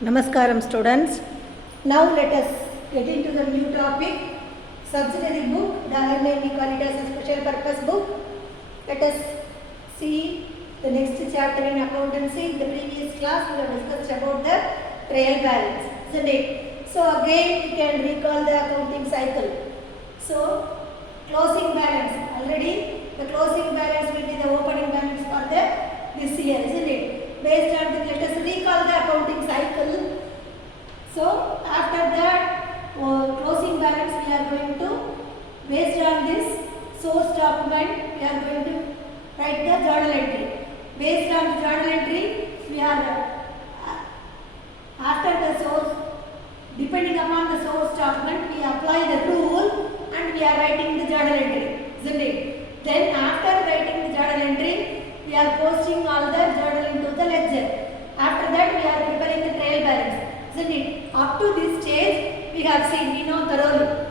Namaskaram students. Now let us get into the new topic, subsidiary book. The other name we call it as a special purpose book. Let us see the next chapter in accountancy. In the previous class we have discussed about the trial balance, isn't it? So again we can recall the accounting cycle. So closing balance, already the closing balance will be the opening balance for this year, isn't it? Based on the, let us recall the accounting cycle. So after that closing balance we are going to, based on this source document, we are going to write the journal entry. Based on the journal entry, we are after the source, depending upon the source document, we apply the rule and we are writing the journal entry, isn't it? Then after writing the journal entry, we are posting all the journal into the ledger. After that, we are preparing the trial balance, isn't it? Up to this stage, we have seen, we know thoroughly.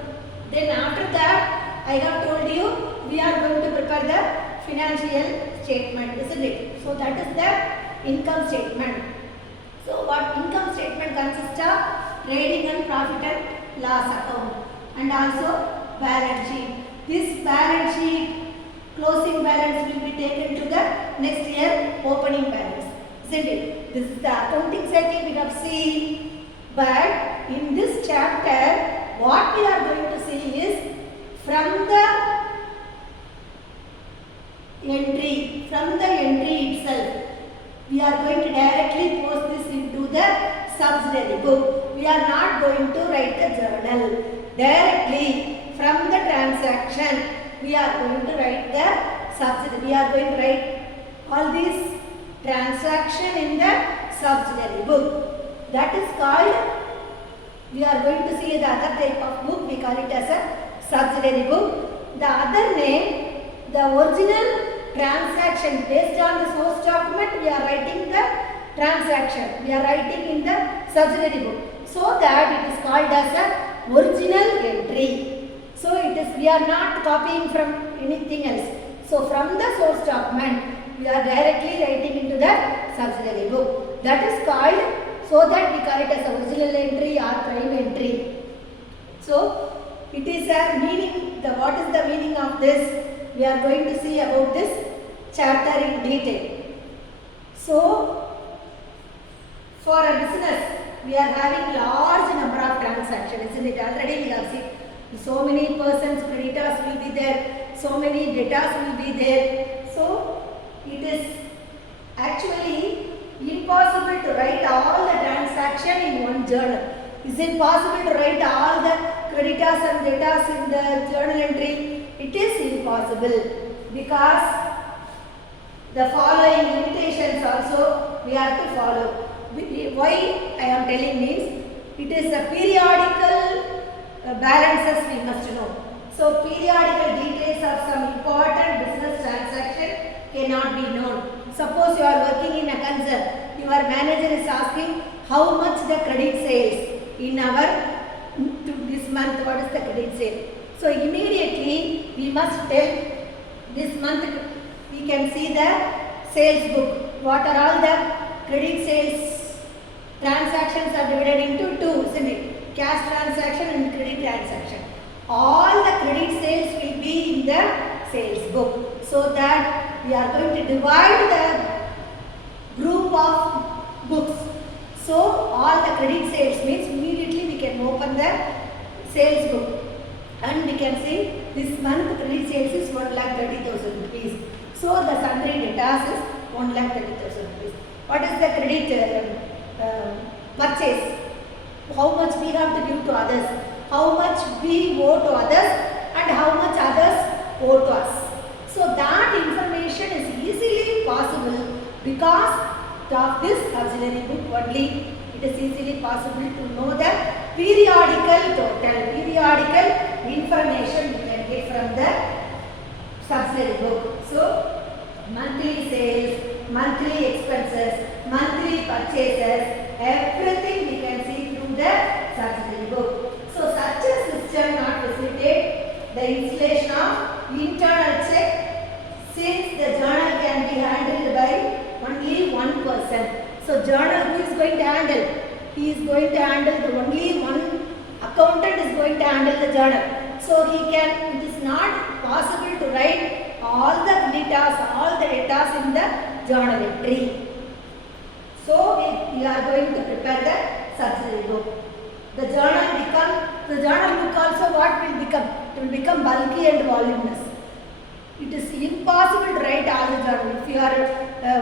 Then after that, I have told you, we are going to prepare the financial statement, isn't it? So that is the income statement. So what income statement consists of? Trading and profit and loss account, and also balance sheet. This balance sheet, closing balance will be taken to the next year opening balance, isn't it? This is the accounting cycle we have seen, but in this chapter what we are going to see is from the entry itself we are going to directly post this into the subsidiary book. We are not going to write the journal. Directly from the transaction we are going to write the subsidiary. We are going to write all these transaction in the subsidiary book. That is called, we are going to see the other type of book, we call it as a subsidiary book. The other name, the original transaction, based on the source document, we are writing the transaction. We are writing in the subsidiary book. So that it is called as a original entry. So it is, we are not copying from anything else. So from the source document, we are directly writing into the subsidiary book. That is called, so that we call it as original entry or prime entry. So it is a meaning, what is the meaning of this? We are going to see about this chapter in detail. So for a business, we are having large number of transactions, isn't it? Already we have seen so many persons, creditors will be there, so many debtors will be there. So it is actually impossible to write all the transaction in one journal. Is it possible to write all the creditors and debtors in the journal entry? It is impossible, because the following limitations also we have to follow. Why I am telling means, it is a periodical balances we must know. So periodical details of some important business transaction cannot be known. Suppose you are working in a concern, your manager is asking how much the credit sales in our this month, what is the credit sale. So immediately we must tell this month we can see the sales book. What are all the credit sales transactions are divided into two, isn't it? Cash transaction and credit transaction. All the credit sales will be in the sales book. So that we are going to divide the group of books. So all the credit sales means immediately we can open the sales book and we can see this month credit sales is 1,30,000 rupees. So the sundry debtors is 1,30,000 rupees. What is the credit purchase? How much we have to give to others, how much we owe to others, and how much others owe to us. So that information is easily possible because of this subsidiary book only. It is easily possible to know the periodical total, periodical information we can get from the subsidiary book. So monthly sales, monthly expenses, monthly purchases, everything we can see through the subsidiary book. So such a system not facilitate the installation of internal check, since the journal can be handled by only one person. So journal, who is going to handle? he is going to handle the only one accountant is going to handle the journal. So it is not possible to write all the data in the journal entry. So we are going to prepare the subsidiary book. The journal book also what will become? It will become bulky and voluminous. It is impossible to write all the journal. If your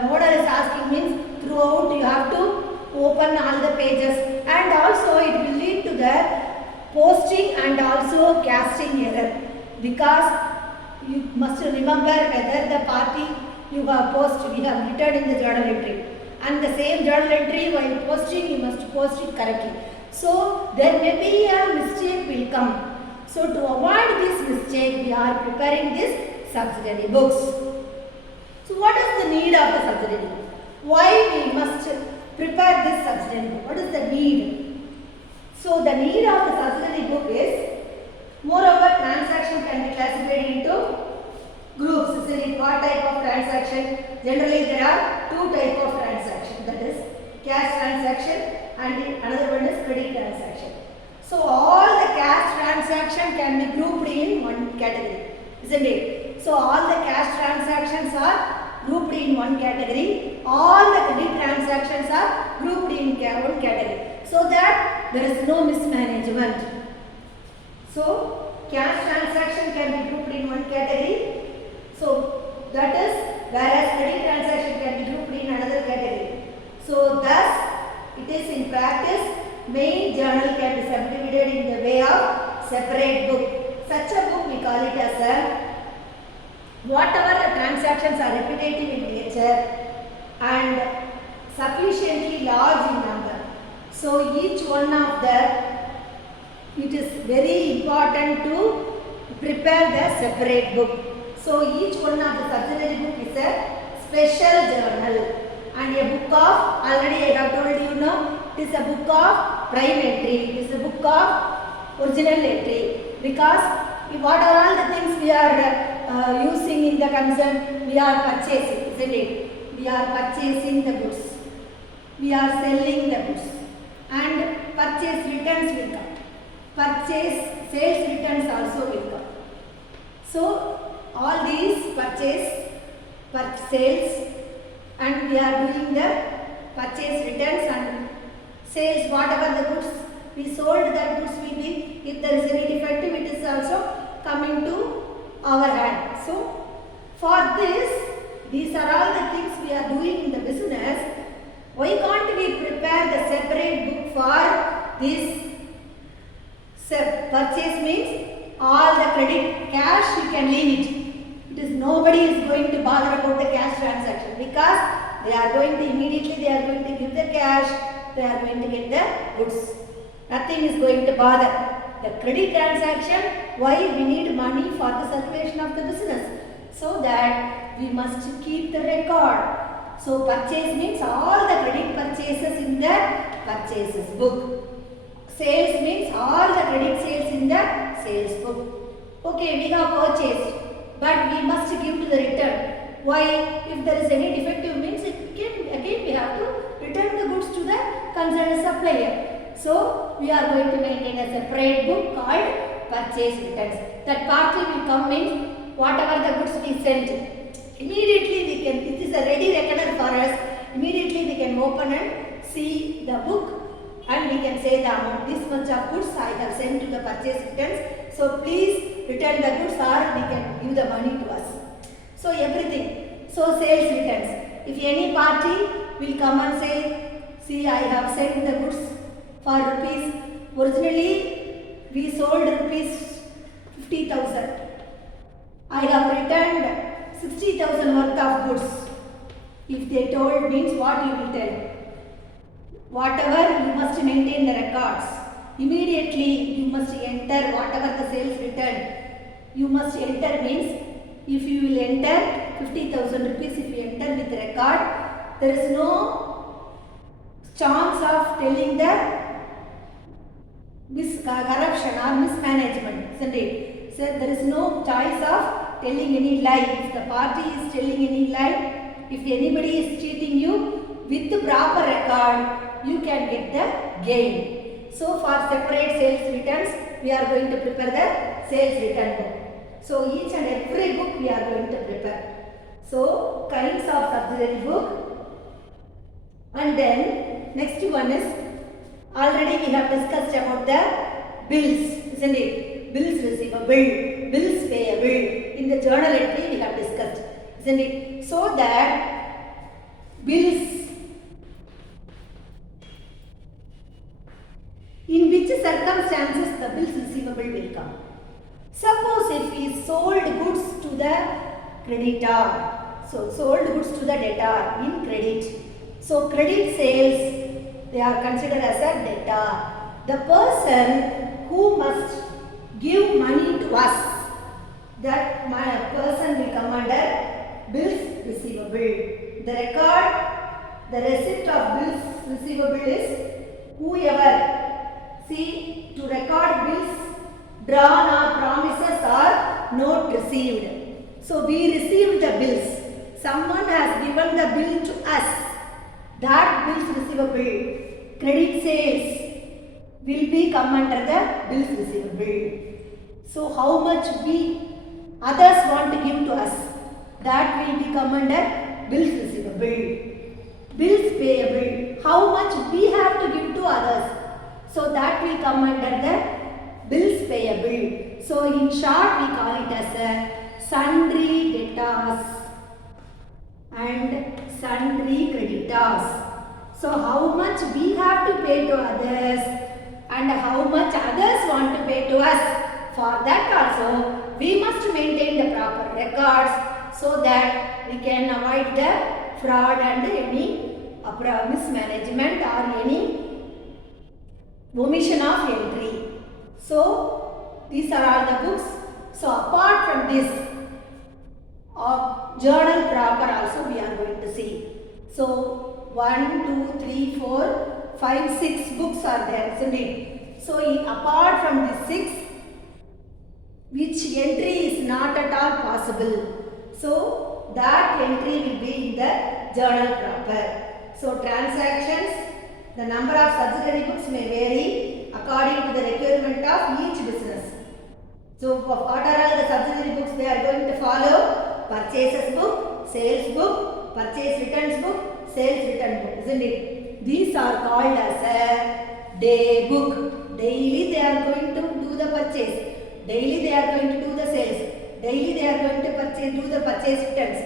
model is asking means throughout you have to open all the pages, and also it will lead to the posting and also casting error, because you must remember whether the party you have we have written in the journal entry, and the same journal entry while posting you must post it correctly. So there may be a mistake will come. So to avoid this mistake we are preparing this subsidiary books. So what is the need of the subsidiary book? Why we must prepare this subsidiary book? What is the need? So the need of the subsidiary book is, moreover, transaction can be classified into groups. Isn't it? What type of transaction? Generally there are two types of transaction, that is cash transaction and another one is credit transaction. So all the cash transaction can be grouped in one category, isn't it? So all the cash transactions are grouped in one category, all the credit transactions are grouped in one category, so that there is no mismanagement. So cash transaction can be grouped in one category, so that is, whereas credit transaction can be grouped in another category. So thus it is in practice, main journal can be subdivided in the way of separate book. Such a book we call it as a, whatever the transactions are repetitive in nature and sufficiently large in number. So each one of them, it is very important to prepare the separate book. So each one of the subsidiary book is a special journal, and a book of, already I have told you now, it is a book of prime entry, it is a book of original entry, because what are all the things we are using in the concern? We are purchasing, isn't it? We are purchasing the goods, we are selling the goods, and purchase returns will come, sales returns also will come. So all these purchase, sales, and we are doing the purchase returns and sales, whatever the goods we sold, that goods will be, if there is any defective, it is also coming to our hand. So for this, these are all the things we are doing in the business. Why can't we prepare the separate book for this? Purchase means all the credit, cash you can leave it. It is, nobody is going to bother about the cash transaction, because they are going to immediately they are going to give the cash, they are going to get the goods. Nothing is going to bother. The credit transaction, why we need money for the circulation of the business, so that we must keep the record. So purchase means all the credit purchases in the purchases book. Sales means all the credit sales in the sales book. Okay, we have purchased, but we must give to the return. Why? If there is any defective means again we have to return the goods to the concerned supplier. So we are going to maintain a separate book called purchase returns. That party will come in whatever the goods we sent. Immediately we can, it is a ready reckoner for us. Immediately we can open and see the book, and we can say the amount, this much of goods I have sent to the purchase returns. So please return the goods, or we can give the money to us. So everything. So sales returns. If any party will come and say, see, I have sent the goods for rupees, originally we sold rupees 50,000. I have returned 60,000 worth of goods. If they told, means what you will tell? Whatever, you must maintain the records. Immediately you must enter whatever the sales return. You must enter means, if you will enter 50,000 rupees, if you enter with record, there is no chance of telling the corruption or mismanagement, isn't it? So there is no choice of telling any lie. If the party is telling any lie, if anybody is cheating you, with the proper record, you can get the gain. So for separate sales returns, we are going to prepare the sales return book. So each and every book we are going to prepare. So kinds of subsidiary book, and then next one is already we have discussed about the bills, isn't it? Bills receivable, bills payable. In the journal entry we have discussed, isn't it? So that bills, in which circumstances the bills receivable will come. Suppose if we sold goods to the creditor, so sold goods to the debtor in credit. So credit sales, they are considered as a debtor. The person who must give money to us, that person will come under bills receivable. The record, the receipt of bills receivable is whoever, see, to record bills drawn or promises or note received. So we received the bills. Someone has given the bill to us. That bills receivable, credit sales will be come under the bills receivable. So how much we others want to give to us, that will be come under bills receivable. Bills payable, how much we have to give to others, so that will come under the bills payable. So in short we call it as a sundry debtors and sundry creditors. So how much we have to pay to others and how much others want to pay to us, for that also we must maintain the proper records so that we can avoid the fraud and any mismanagement or any omission of entry. So these are all the books. So apart from this, journal proper also we are going to see. So 1, 2, 3, 4, 5, 6 books are there, isn't it? So apart from these 6, which entry is not at all possible, so that entry will be in the journal proper. So transactions, the number of subsidiary books may vary according to the requirement of each business. So what are all the subsidiary books they are going to follow? Purchases book, sales book, purchase returns book, sales return book, isn't it? These are called as a day book. Daily they are going to do the purchase. Daily they are going to do the sales. Daily they are going to do the purchase returns.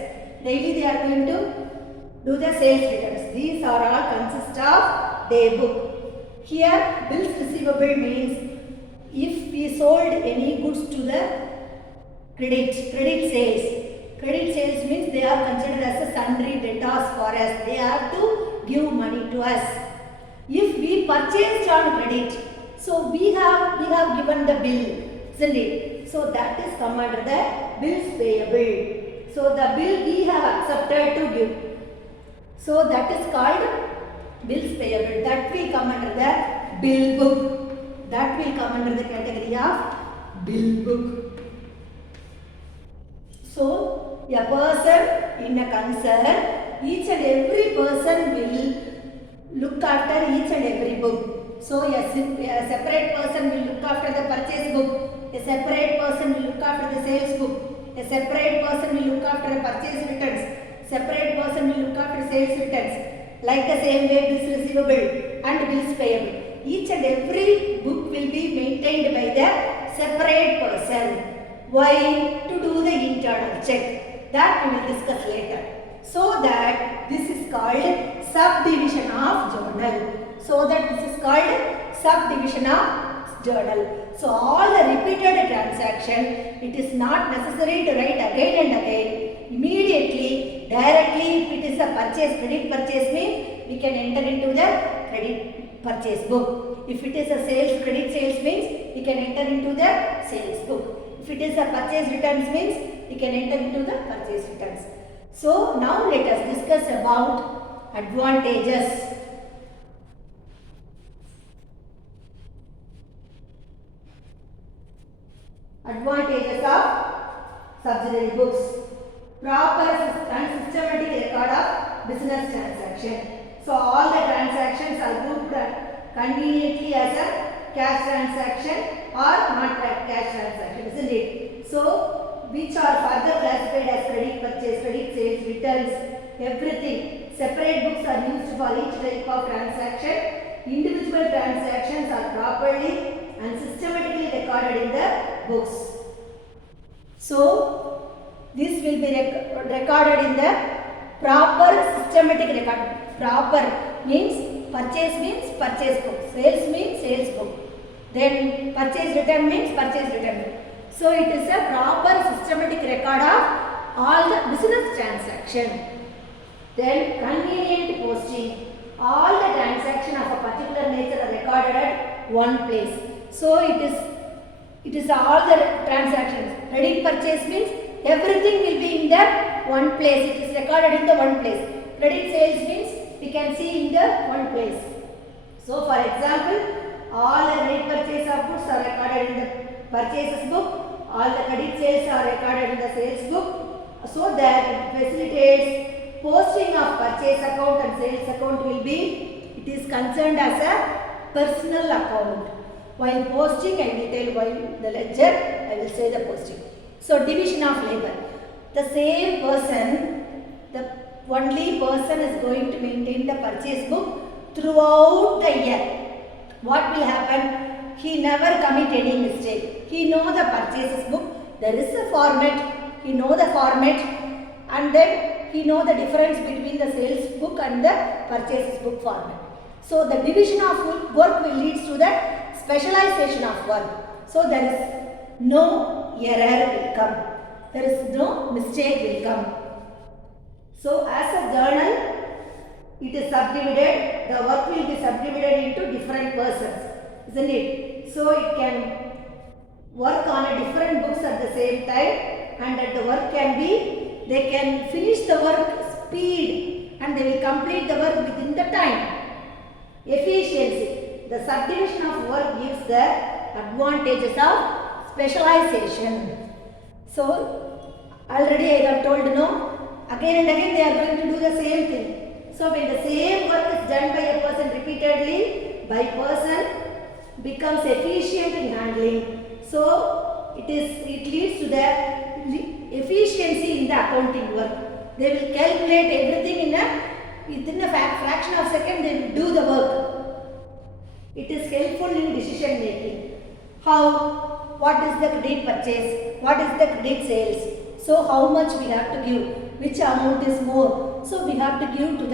Daily they are going to do the sales returns. These are all consist of day book. Here bills receivable means if we sold any goods to the credit sales. Credit sales means they are considered as a sundry debtors for us. They have to give money to us. If we purchased on credit, so we have given the bill, isn't it? So that is come under the bills payable. So the bill we have accepted to give. So that is called bills payable. That will come under the bill book. That will come under the category of bill book. So a person in a concern, each and every person will look after each and every book. So a separate person will look after the purchase book. A separate person will look after the sales book. A separate person will look after the purchase returns. Separate person will look after sales returns. Like the same way bills receivable and bills payable. Each and every book will be maintained by the separate person. Why? To do the internal check. That we will discuss later. So that this is called subdivision of journal. So that this is called subdivision of journal. So all the repeated transaction, it is not necessary to write again and again. Immediately, directly, if it is a credit purchase means we can enter into the credit purchase book. If it is a credit sales means we can enter into the sales book. If it is a purchase returns means we can enter into the purchase returns. So now let us discuss about advantages. Advantages of subsidiary books. Proper and systematic record of business transaction. So all the transactions are grouped conveniently as a cash transaction or not cash transaction, isn't it? So which are further classified as credit purchase, credit sales, returns, everything. Separate books are used for each type of transaction. Individual transactions are properly and systematically recorded in the books. So this will be recorded in the proper systematic record. Proper means purchase book, sales means sales book, then purchase return means purchase return book. So it is a proper systematic record of all the business transaction. Then convenient posting. All the transaction of a particular nature are recorded at one place. So it is all the transactions. Credit purchase means everything will be in the one place. It is recorded in the one place. Credit sales means we can see in the one place. So for example, all the credit purchase of goods are recorded in the purchases book. All the credit sales are recorded in the sales book. So that it facilitates posting of purchase account and sales account will be, it is concerned as a personal account. While posting, I will tell while the ledger, I will say the posting. So division of labor. The same person, the only person is going to maintain the purchase book throughout the year. What will happen? He never commit any mistake. He know the purchases book. There is a format. He know the format, and then he know the difference between the sales book and the purchases book format. So the division of work will lead to the specialization of work. So there is no error will come. There is no mistake will come. So as a journal, it is subdivided. The work will be subdivided into different persons, isn't it? So it can work on a different books at the same time, and that the work can be, they can finish the work speed and they will complete the work within the time. Efficiency. The subdivision of work gives the advantages of specialization. So already I have told again and again they are going to do the same thing. So when the same work is done by a person repeatedly, by person becomes efficient in handling. So it leads to the efficiency in the accounting work. They will calculate everything within a fraction of a second. They will do the work. It is helpful in decision making. How? What is the credit purchase? What is the credit sales? So how much we have to give? Which amount is more? So we have to give to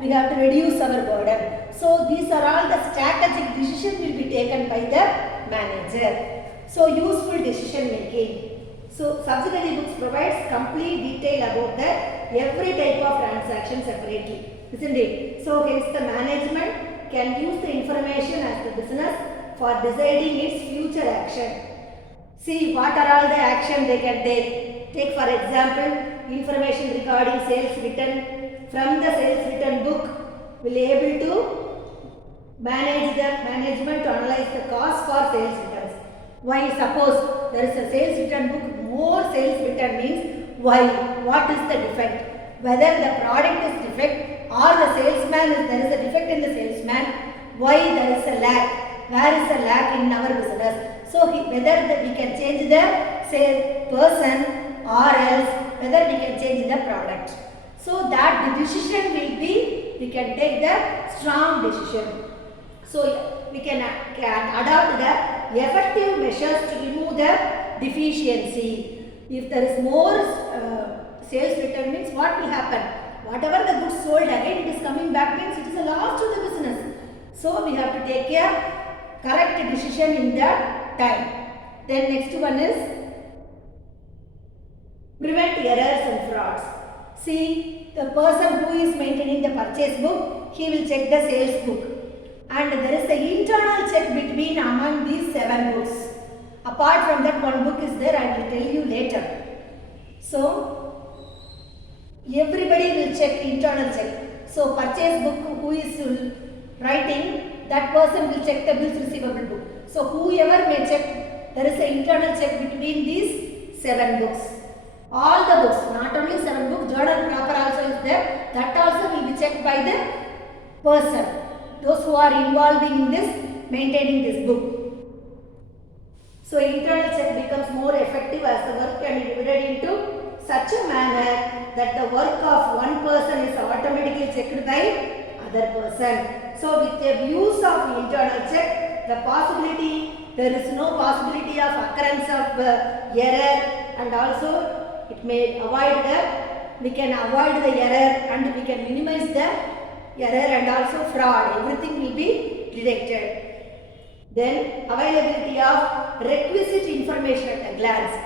we have to reduce our burden. So these are all the strategic decisions will be taken by the manager. So useful decision making. So subsidiary books provides complete detail about every type of transaction separately, isn't it? So hence the management can use the information as the business for deciding its future action. See what are all the action they can take. Take for example, information regarding sales return from the sales return book will be able to manage the management to analyze the cost for sales returns. Why? Suppose there is a sales return book, more sales return means why? What is the defect? Whether the product is defect or the salesman there is a defect in the salesman, why there is a lack? Where is the lack in our business? So whether we can change the person or else whether we can change the product. So that the decision will be, we can take the strong decision. So we can adopt the effective measures to remove the deficiency. If there is more sales return means what will happen? Whatever the goods sold again it is coming back means it is a loss to the business. So we have to take a correct decision in that time. Then next one is prevent errors and frauds. See, the person who is maintaining the purchase book, he will check the sales book. And there is the internal check between among these 7 books. Apart from that, one book is there, I will tell you later. So, everybody will check internal check. So, purchase book who is writing, that person will check the bills receivable book. So, whoever may check, there is an internal check between these 7 books. All the books, not only 7 books, journal proper also is there. That also will be checked by the person, those who are involving in this, maintaining this book. So internal check becomes more effective as the work can be divided into such a manner that the work of one person is automatically checked by other person. So with the use of internal check, there is no possibility of occurrence of error, and also we can avoid the error and we can minimize the error and also fraud. Everything will be detected. Then availability of requisite information at a glance.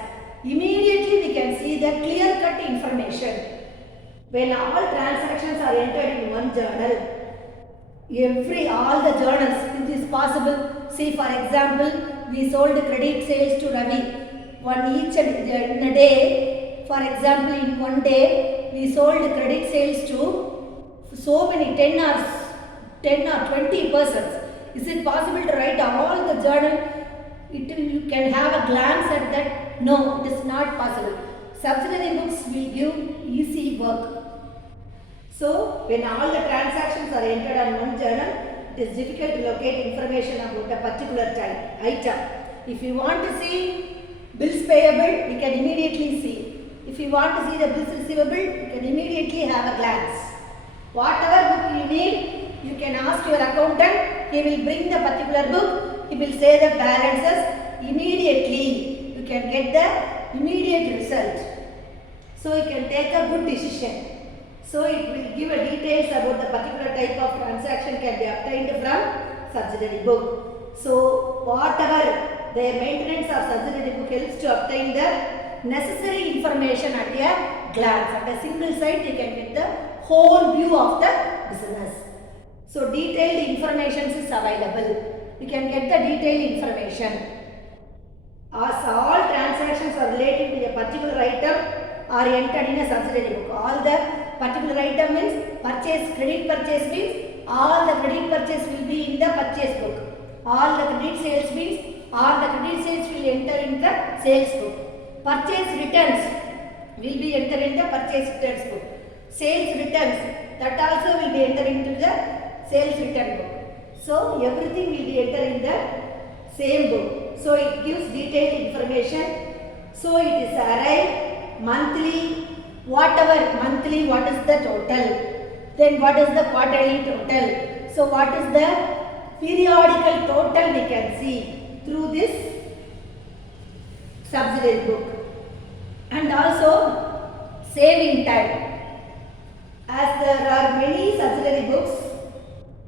Immediately we can see the clear-cut information. When all transactions are entered in one journal, all the journals, it is possible. See, for example, we sold credit sales to Ravi. In a day, for example, in one day, we sold credit sales to so many 10 or 20 persons. Is it possible to write all the journal? You can have a glance at that. No, it is not possible. Subsidiary books will give easy work. So, when all the transactions are entered on one journal, it is difficult to locate information about a particular item. If you want to see bills payable, we can immediately see. If you want to see the bills receivable, you can immediately have a glance. Whatever book you need, you can ask your accountant. He will bring the particular book. He will say the balances immediately. You can get the immediate result. So you can take a good decision. So it will give a details about the particular type of transaction can be obtained from subsidiary book. So whatever the maintenance of subsidiary book helps to obtain the necessary information at a glance. At a single sight you can get the whole view of the business. So detailed information is available. You can get the detailed information. As all transactions are related to a particular item are entered in a subsidiary book. All the particular item means credit purchase means all the credit purchase will be in the purchase book. All the credit sales means all the credit sales will enter in the sales book. Purchase returns will be entered in the purchase returns book. Sales returns, that also will be entered into the sales return book. So everything will be entered in the same book. So it gives detailed information. So it is array, monthly, whatever monthly, what is the total? Then what is the quarterly total? So what is the periodical total we can see through this subsidiary book. And also saving time. As there are many subsidiary books,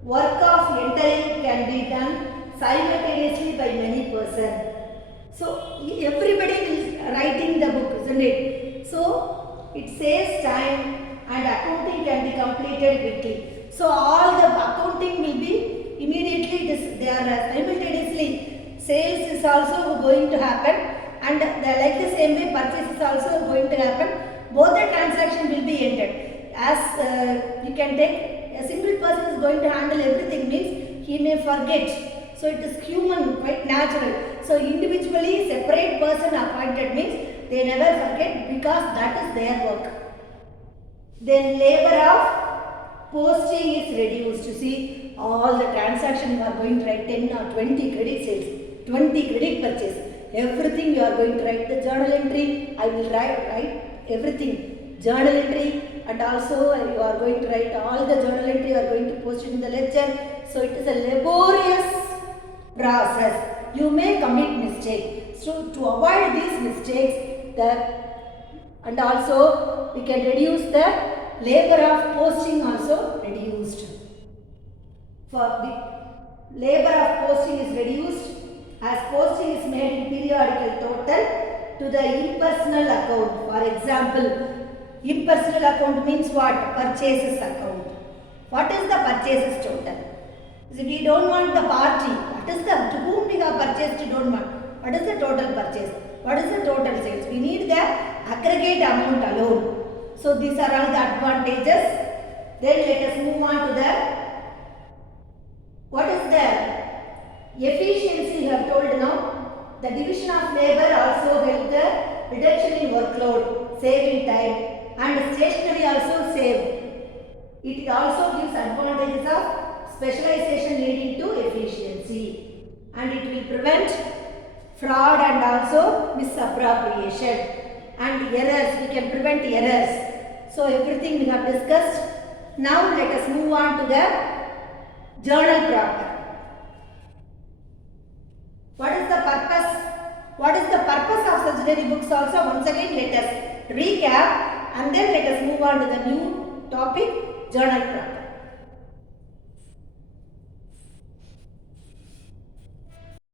work of entering can be done simultaneously by many persons. So everybody is writing the book, isn't it? So it saves time and accounting can be completed quickly. So all the accounting will be immediately, they are simultaneously. Sales is also going to happen, and like the same way purchase is also going to happen. Both the transaction will be entered. As you can take, a single person is going to handle everything means he may forget. So it is human, quite natural. So individually separate person appointed means they never forget because that is their work. Then labor of posting is reduced. You see, all the transactions you are going to write 10 or 20 credit sales, 20 credit purchase. Everything you are going to write the journal entry. I will write everything. Journal entry, and also you are going to write all the journal entry, you are going to post it in the ledger. So it is a laborious process. You may commit mistakes. So to avoid these mistakes, and also we can reduce the labor of posting also reduced. For the labor of posting is reduced as posting is made in periodical total to the impersonal account. For example, impersonal account means what? Purchases account. What is the purchases total? So we don't want the party. What is to whom we have purchased? We don't want. What is the total purchase? What is the total sales? We need the aggregate amount alone. So these are all the advantages. Then let us move on to the what is the efficiency you have told now. The division of labor also help the reduction in workload, saving time, and stationery also save. It also gives advantages of specialization leading to efficiency, and it will prevent fraud and also misappropriation and errors. We can prevent errors. So everything we have discussed. Now let us move on to the journal proper. What is the purpose? What is the purpose of subsidiary books also? Once again let us recap and then let us move on to the new topic, journal proper.